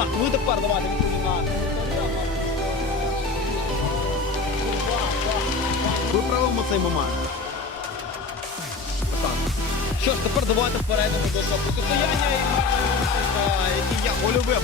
Так, ну тепер давайте відповімо Виправимо цей момент. Так. Що ж, тепер давайте перейдемо до протистояння і бачимо, який я гольове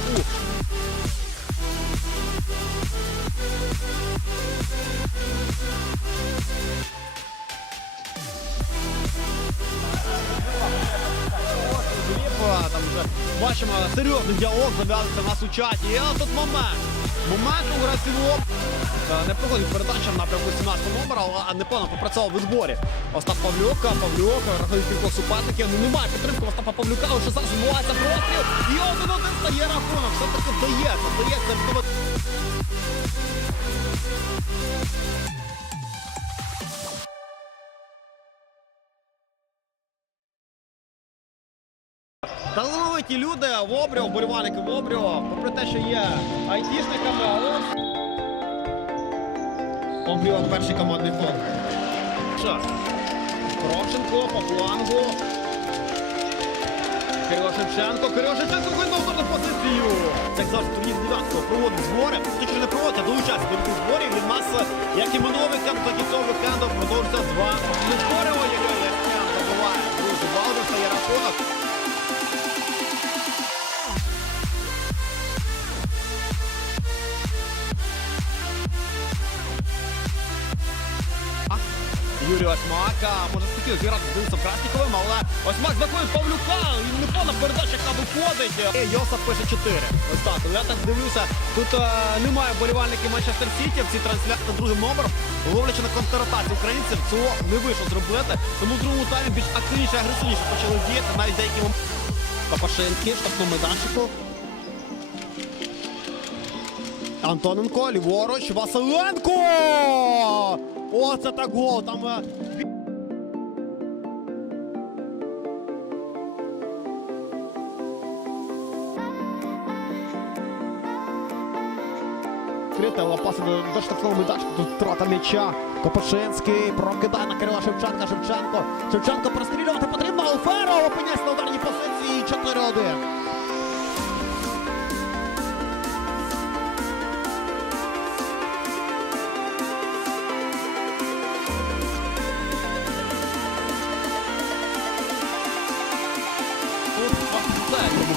там вже бачимо серйозний діалог зав'язується у нас у чаті. І тут момент. Момент у гравців не проходить передача напрямку 17 номера, але непогано попрацював у відборі. Остап Павлюка, Павлюка, рахує кількох суперників. Ну немає підтримки Остапа Павлюка, лише зараз відбувається простріл. І один один стає рахунок. Все-таки вдається, вдається Талановиті люди в Обріо, вболівальники в Обріо, попри те, що є айтішниками, але Обріо перший командний фонд. Що? Кравченко по флангу. Кирило Шевченко, Кирило Шевченко вийшов на позицію. Як завжди, турнір 9 проводить збори. Точно не проводить, а долучається до зборів. Від нас, як і минулого вікенду, так і цього вікенду, продовжується два збори. Ой-ой-ой, Яснян забуває. Друзі, Балдер стає рахунок. Юрій Осьмак а, може хотів зіграти з Денисом Красніковим, але Осьмак знаходить Павлюка, і непевна передача, яка виходить. І Йосип пише 4. Ось так. Я так дивлюся, тут е, немає болівальників Манчестер Сіті в цій трансляції другим номером. Ловлячи на контратаці українців, цього не вийшло зробити. Тому в другому таймі більш активніше, агресивніше почали діяти, навіть деякі моменти. Папашинський, в штрафному майданчику. Антоненко, ліворуч, Василенко! О, це так гол! Там Відкрита, але паса до, штрафного майданчика. Тут втрата м'яча. Копошинський прокидає на Кирила Шевченка. Шевченко. Шевченко прострілювати потрібно. Алферо опиняється на ударній позиції. 4-1.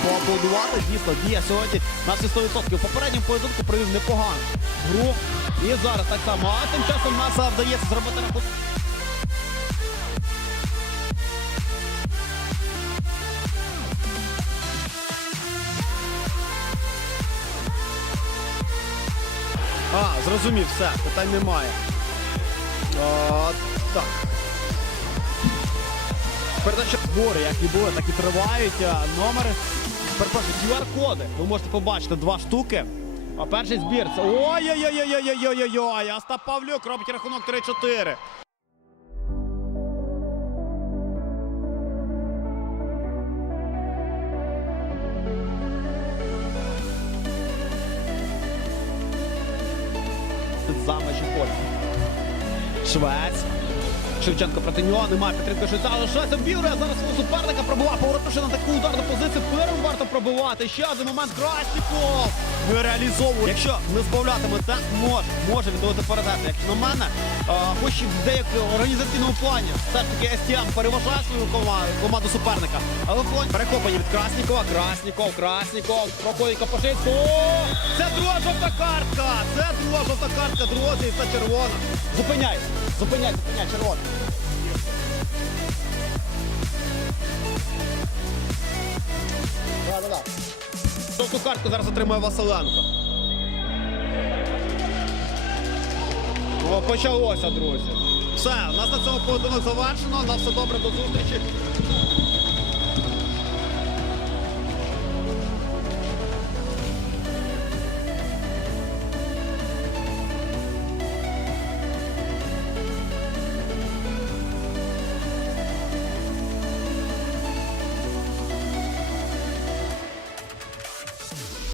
Поаплодувати. Дійсно, діє сьогодні на всі 100%. В попередньому поєдинку провів непогану гру. І зараз так само. А тим часом нас вдається зробити рахунок. А, зрозумів, все, питань немає. А, так. Передача збори, як і були, так і тривають. А, Номери. Перепрошую, QR-коди. Ви можете побачити два штуки. А перший збір це. Ой-ой-ой-ой-ой-ой-ой-ой! Остап Павлюк робить рахунок 3-4. За межі поля. Швець. Шевченко проти нього, немає підтримки але Швець обігрує зараз свого суперника, пробував, поворотивши на таку ударну позицію, первим варто пробивати. Ще один момент Красіков не реалізовує. Якщо не збавлятиме темп, може, може він довести передати. Якщо на мене, хоч в деякому організаційному плані, все ж таки СТМ переважає свою команду, команду суперника. Але в плані перехоплення від Краснікова, Красніков, Красніков, проходить Капошинського. Це друга жовта картка! Це друга жовта картка, друзі, це червона. Зупиняй, зупиняй, зупиняй, червоний. Да, да, да. Жовту картку зараз отримує Василенко. О, почалося, друзі. Все, у нас на цьому поєдинок завершено. На все добре, до зустрічі.